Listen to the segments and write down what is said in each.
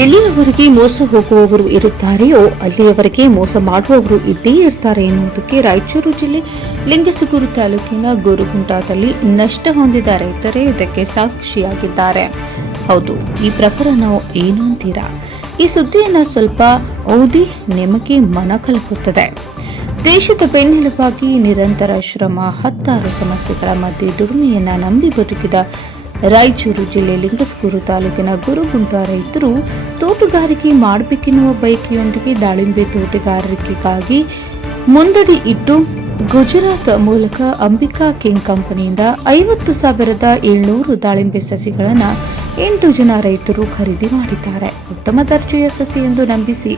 ಎಲ್ಲಿಯವರೆಗೆ ಮೋಸ ಹೋಗುವವರು ಇರುತ್ತಾರೆಯೋ ಅಲ್ಲಿಯವರೆಗೆ ಮೋಸ ಮಾಡುವವರು ಇದ್ದೇ ಇರ್ತಾರೆ ಎನ್ನುವುದಕ್ಕೆ ರಾಯಚೂರು ಜಿಲ್ಲೆ ಲಿಂಗಸಗೂರು ತಾಲೂಕಿನ ಗೋರುಗುಂಟಾದಲ್ಲಿ ನಷ್ಟ ಹೊಂದಿದ ರೈತರೇ ಇದಕ್ಕೆ ಸಾಕ್ಷಿಯಾಗಿದ್ದಾರೆ. ಹೌದು, ಈ ಪ್ರಕರಣ ಏನು ಅಂತೀರಾ? ಈ ಸುದ್ದಿಯನ್ನು ಸ್ವಲ್ಪ ಓದಿ ನಿಮಗೆ ಮನ ಕಲಕುತ್ತದೆ. ದೇಶದ ಬೆನ್ನೆಲುಬಾಗಿ ನಿರಂತರ ಶ್ರಮ, ಹತ್ತಾರು ಸಮಸ್ಯೆಗಳ ಮಧ್ಯೆ ದುಡಿಮೆಯನ್ನ ನಂಬಿ ಬದುಕಿದ ರಾಯಚೂರು ಜಿಲ್ಲೆ ಲಿಂಗಸಗೂರು ತಾಲೂಕಿನ ಗುರುಗುಂಟ ರೈತರು ತೋಟಗಾರಿಕೆ ಮಾಡಬೇಕೆನ್ನುವ ಬಯಕೆಯೊಂದಿಗೆ ದಾಳಿಂಬೆ ತೋಟಗಾರಿಕೆಗಾಗಿ ಮುಂದಡಿ ಇಟ್ಟು ಗುಜರಾತ್ ಮೂಲಕ ಅಂಬಿಕಾ ಕಿಂಗ್ ಕಂಪನಿಯಿಂದ 50,700 ದಾಳಿಂಬೆ ಸಸಿಗಳನ್ನು 8 ಜನ ರೈತರು ಖರೀದಿ ಮಾಡಿದ್ದಾರೆ. ಉತ್ತಮ ದರ್ಜೆಯ ಸಸಿ ಎಂದು ನಂಬಿಸಿ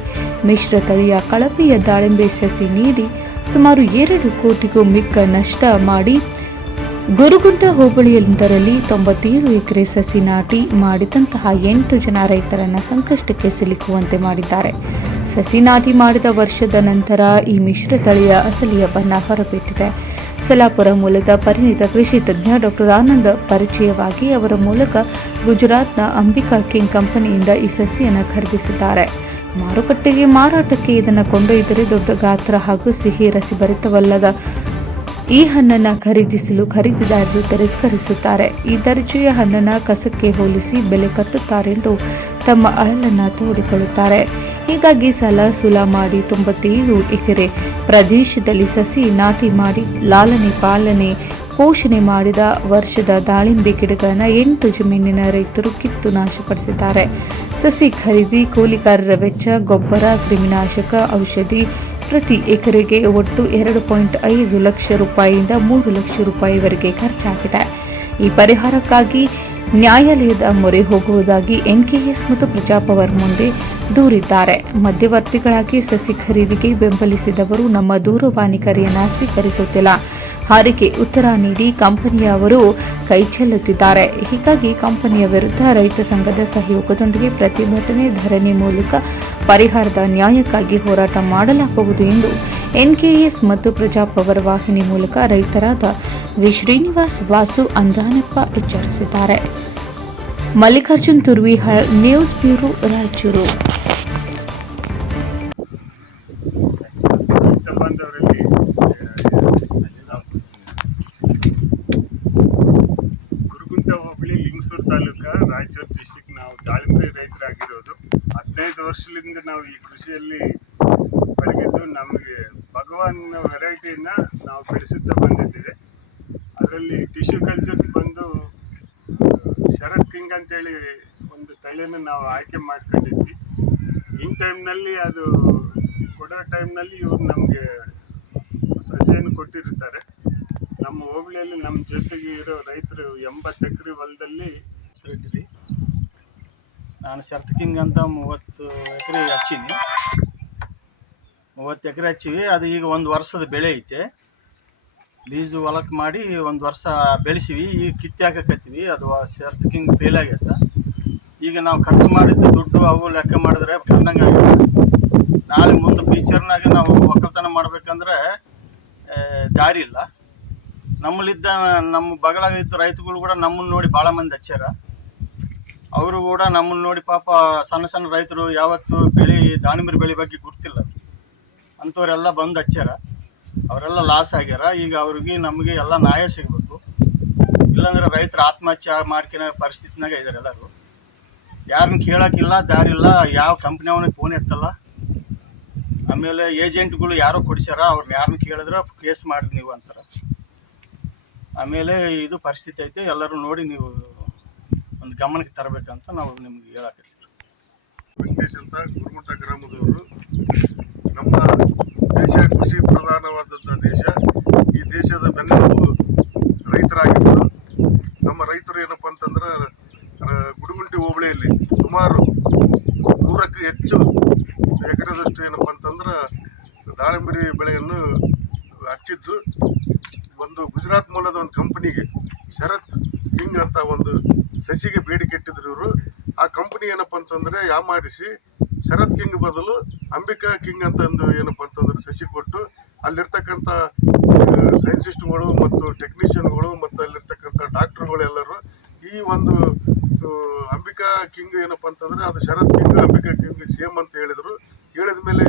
ಮಿಶ್ರ ತಳಿಯ ಕಳಪೆಯ ದಾಳಿಂಬೆ ಸಸಿ ನೀಡಿ ಸುಮಾರು 2 ಕೋಟಿಗೂ ಮಿಕ್ಕ ನಷ್ಟ ಮಾಡಿ ಗುರುಗುಂಟ ಹೋಬಳಿಯೊಂದರಲ್ಲಿ 97 ಎಕರೆ ಸಸಿ ನಾಟಿ ಮಾಡಿದಂತಹ 8 ಜನ ರೈತರನ್ನ ಸಂಕಷ್ಟಕ್ಕೆ ಸಿಲುಕುವಂತೆ ಮಾಡಿದ್ದಾರೆ. ಸಸಿ ನಾಟಿ ಮಾಡಿದ ವರ್ಷದ ನಂತರ ಈ ಮಿಶ್ರ ತಳಿಯ ಅಸಲಿಯ ಬಣ್ಣ ಹೊರಬಿಟ್ಟಿದೆ. ಸೊಲ್ಲಾಪುರ ಮೂಲದ ಪರಿಣಿತ ಕೃಷಿ ತಜ್ಞ ಡಾ ಆನಂದ್ ಪರಿಚಯವಾಗಿ ಅವರ ಮೂಲಕ ಗುಜರಾತ್ನ ಅಂಬಿಕಾ ಕಿಂಗ್ ಕಂಪನಿಯಿಂದ ಈ ಸಸಿಯನ್ನು ಖರೀದಿಸಿದ್ದಾರೆ. ಮಾರುಕಟ್ಟೆಗೆ ಮಾರಾಟಕ್ಕೆ ಇದನ್ನು ಕೊಂಡೊಯ್ದರೆ ದೊಡ್ಡ ಗಾತ್ರ ಹಾಗೂ ಸಿಹಿ ರಸಭರಿತವಲ್ಲದ ಈ ಹಣ್ಣನ್ನು ಖರೀದಿಸಲು ಖರೀದಿದಾರರು ತಿರಸ್ಕರಿಸುತ್ತಾರೆ. ಈ ದರ್ಜೆಯ ಹಣ್ಣನ್ನು ಕಸಕ್ಕೆ ಹೋಲಿಸಿ ಬೆಲೆ ಕಟ್ಟುತ್ತಾರೆಂದು ತಮ್ಮ ಅಳಲನ್ನು ತೋಡಿಕೊಳ್ಳುತ್ತಾರೆ. ಹೀಗಾಗಿ ಸಾಲ ಸೂಲ ಮಾಡಿ 97 ಎಕರೆ ಪ್ರದೇಶದಲ್ಲಿ ಸಸಿ ನಾಟಿ ಮಾಡಿ ಲಾಲನೆ ಪಾಲನೆ ಪೋಷಣೆ ಮಾಡಿದ ವರ್ಷದ ದಾಳಿಂಬೆ ಗಿಡಗಳನ್ನು 8 ಜಮೀನಿನ ರೈತರು ಕಿತ್ತು ನಾಶಪಡಿಸಿದ್ದಾರೆ. ಸಸಿ ಖರೀದಿ, ಕೂಲಿಗಾರರ ವೆಚ್ಚ, ಗೊಬ್ಬರ, ಕ್ರಿಮಿನಾಶಕ, ಔಷಧಿ ಪ್ರತಿ ಎಕರೆಗೆ ಒಟ್ಟು 2.5 ಲಕ್ಷ ರೂಪಾಯಿಯಿಂದ 3 ಲಕ್ಷ ರೂಪಾಯಿವರೆಗೆ ಖರ್ಚಾಗಿದೆ. ಈ ಪರಿಹಾರಕ್ಕಾಗಿ ನ್ಯಾಯಾಲಯದ ಮೊರೆ ಹೋಗುವುದಾಗಿ ಎನ್ಕೆಎಸ್ ಮತ್ತು ಪ್ರಜಾಪವರ್ ಮುಂದೆ ದೂರಿದ್ದಾರೆ. ಮಧ್ಯವರ್ತಿಗಳಾಗಿ ಸಸಿ ಖರೀದಿಗೆ ಬೆಂಬಲಿಸಿದವರು ನಮ್ಮ ದೂರವಾಣಿ ಕರೆಯನ್ನು ಸ್ವೀಕರಿಸುತ್ತಿಲ್ಲ. ಹಾರಿಗೆ ಉತ್ತರ ನೀಡಿ ಕಂಪನಿಯವರು ಕೈಚೆಲ್ಲುತ್ತಿದ್ದಾರೆ. ಹೀಗಾಗಿ ಕಂಪನಿಯ ವಿರುದ್ಧ ರೈತ ಸಂಘದ ಸಹಯೋಗದೊಂದಿಗೆ ಪ್ರತಿಭಟನೆ, ಧರಣಿ ಮೂಲಕ ಪರಿಹಾರದ ನ್ಯಾಯಕ್ಕಾಗಿ ಹೋರಾಟ ಮಾಡಲಾಗುವುದು ಎಂದು ಎನ್ಕೆಎಸ್ ಮತ್ತು ಪ್ರಜಾಪವರ್ ವಾಹಿನಿ ಮೂಲಕ ರೈತರಾದ ವಿ ಶ್ರೀನಿವಾಸ್, ವಾಸು ಅಂಜಾನಪ್ಪ ಎಚ್ಚರಿಸಿದ್ದಾರೆ. Mallikarjun Turvihal, news bureau, Raichur. ಗುರುಗುಂಟ ಹೋಬಳಿ ಲಿಂಗಸೂರು ತಾಲೂಕು ರಾಯಚೂರು ಡಿಸ್ಟಿಕ್. ನಾವು ದಾಳಿಂಬೆ ರೈತರಾಗಿರೋದು 15 ವರ್ಷದಿಂದ ನಾವು ಈ ಕೃಷಿಯಲ್ಲಿ ಬೆಳಗಿದ್ದು ನಮಗೆ ಭಗವಾನ್ ವೆರೈಟಿಯನ್ನ ನಾವು ಬೆಳೆಸುತ್ತಾ ಬಂದಿದ್ದೇವೆ. ಅದರಲ್ಲಿ ಟಿಶ್ಯೂ ಕಲ್ಚರ್ಸ್ ಬಂದು ಶರತ್ ಕಿಂಗ್ ಅಂತೇಳಿ ಒಂದು ತಳಿಯನ್ನು ನಾವು ಆಯ್ಕೆ ಮಾಡ್ಕೊಂಡಿದ್ವಿ. ಇನ್ ಟೈಮ್ನಲ್ಲಿ ಅದು ಕೊಡೋ ಟೈಮ್ನಲ್ಲಿ ಇವರು ನಮಗೆ ಸಸಿಯನ್ನು ಕೊಟ್ಟಿರುತ್ತಾರೆ. ನಮ್ಮ ಹೋಬಳಿಯಲ್ಲಿ ನಮ್ಮ ಜೊತೆಗೆ ಇರೋ ರೈತರು 80 ಎಕರೆ ಹೊಲದಲ್ಲಿ ಹೆಸರಿದ್ದೀರಿ. ನಾನು ಶರತ್ ಕಿಂಗ್ ಅಂತ 30 ಎಕರೆ ಹಚ್ಚೀನಿ. 30 ಎಕರೆ ಹಚ್ಚಿವಿ. ಅದು ಈಗ 1 ವರ್ಷದ ಬೆಳೆ ಐತೆ. ಲೀಸು ಹೊಲಕ್ಕೆ ಮಾಡಿ 1 ವರ್ಷ ಬೆಳೆಸಿವಿ. ಈಗ ಕಿತ್ತಿ ಹಾಕಕತ್ತೀವಿ. ಅದು ಶರತ್ ಕಿಂಗ್ ಫೇಲ್ ಆಗೈತೆ. ಈಗ ನಾವು ಖರ್ಚು ಮಾಡಿದ್ದು ದುಡ್ಡು ಅವು ಲೆಕ್ಕ ಮಾಡಿದ್ರೆ ಕಣ್ಣಂಗೆ ಆಗುತ್ತೆ. ನಾಳೆ ಮುಂದೆ ಫ್ಯೂಚರ್ನಾಗ ನಾವು ಒಕ್ಕಲ್ತನ ಮಾಡ್ಬೇಕಂದ್ರೆ ದಾರಿ ಇಲ್ಲ. ನಮ್ಮಲ್ಲಿದ್ದ ನಮ್ಮ ಬಗಲಾಗಿದ್ದ ರೈತಗಳು ಕೂಡ ನಮ್ಮನ್ನು ನೋಡಿ ಭಾಳ ಮಂದಿ ಹಚ್ಚಾರ. ಅವರು ಕೂಡ ನಮ್ಮನ್ನು ನೋಡಿ ಪಾಪ ಸಣ್ಣ ಸಣ್ಣ ರೈತರು ಯಾವತ್ತು ದಾಳಿಂಬೆ ಬೆಳೆ ಬಗ್ಗೆ ಗುರ್ತಿಲ್ಲ ಅಂಥವರೆಲ್ಲ ಬಂದು ಹಚ್ಚಾರ. ಅವರೆಲ್ಲ ಲಾಸ್ ಆಗ್ಯಾರ. ಈಗ ಅವ್ರಿಗೆ ನಮಗೆ ಎಲ್ಲ ನ್ಯಾಯ ಸಿಗಬೇಕು. ಇಲ್ಲಾಂದ್ರೆ ರೈತರು ಆತ್ಮಹತ್ಯೆ ಮಾಡ್ಕೊಳೋ ಪರಿಸ್ಥಿತಿನಾಗ ಇದ್ದಾರೆ ಎಲ್ಲರೂ. ಯಾರನ್ನ ಕೇಳೋಕ್ಕಿಲ್ಲ, ದಾರಿ ಇಲ್ಲ. ಯಾವ ಕಂಪ್ನಿ ಅವನಿಗೆ ಫೋನ್ ಎತ್ತಲ್ಲ. ಆಮೇಲೆ ಏಜೆಂಟ್ಗಳು ಯಾರೋ ಕೊಡಿಸ್ಯಾರ, ಅವ್ರನ್ನ ಯಾರನ್ನ ಕೇಳಿದ್ರೆ ಕೇಸ್ ಮಾಡಿ ನೀವು ಅಂತಾರೆ. ಆಮೇಲೆ ಇದು ಪರಿಸ್ಥಿತಿ ಐತೆ. ಎಲ್ಲರೂ ನೋಡಿ ನೀವು ಒಂದು ಗಮನಕ್ಕೆ ತರಬೇಕಂತ ನಾವು ನಿಮ್ಗೆ ಹೇಳಕತ್ತೀವಿ. ವೆಂಕಟೇಶ್ ಅಂತ ಗುರುಗುಂಟ ಗ್ರಾಮದವರು. ನಮ್ಮ ದೇಶ ಕೃಷಿ ಪ್ರಧಾನವಾದಂಥ ದೇಶ. ಈ ದೇಶದ ಬೆನ್ನೆಲುಬು ರೈತರಾಗಿದ್ದು, ನಮ್ಮ ರೈತರು ಏನಪ್ಪ ಅಂತಂದ್ರೆ ಗುಡುಗುಂಟಿ ಹೋಬಳಿಯಲ್ಲಿ ಸುಮಾರು 100ಕ್ಕೂ ಹೆಚ್ಚು ಎಕರೆದಷ್ಟು ಏನಪ್ಪ ಅಂತಂದ್ರೆ ದಾಳಿಂಬೆ ಬೆಳೆಯನ್ನು ಹಚ್ಚಿದ್ದು. ಒಂದು ಗುಜರಾತ್ ಮೂಲದ ಒಂದು ಕಂಪನಿಗೆ ಶರತ್ ಕಿಂಗ್ ಅಂತ ಒಂದು ಸಸಿಗೆ ಬೇಡಿಕೆ ಇಟ್ಟಿದ್ರು ಇವರು. ಆ ಕಂಪನಿ ಏನಪ್ಪ ಅಂತಂದರೆ ಯಾಮಾರಿಸಿ ಶರತ್ ಕಿಂಗ್ ಬದಲು ಅಂಬಿಕಾ ಕಿಂಗ್ ಅಂತಂದು ಏನಪ್ಪ ಅಂತಂದ್ರೆ ಸಸಿ ಕೊಟ್ಟು ಅಲ್ಲಿರ್ತಕ್ಕಂಥ ಸೈಂಟಿಸ್ಟ್ಗಳು ಮತ್ತು ಟೆಕ್ನಿಷಿಯನ್ಗಳು ಮತ್ತು ಅಲ್ಲಿರ್ತಕ್ಕಂಥ ಡಾಕ್ಟರ್ಗಳು ಎಲ್ಲರೂ ಈ ಒಂದು ಅಂಬಿಕಾ ಕಿಂಗ್ ಏನಪ್ಪಾ ಅಂತಂದ್ರೆ ಅದು ಶರತ್ ಕಿಂಗ್ ಅಂಬಿಕಾ ಕಿಂಗ್ ಸೇಮ್ ಅಂತ ಹೇಳಿದ್ರು. ಹೇಳಿದ ಮೇಲೆ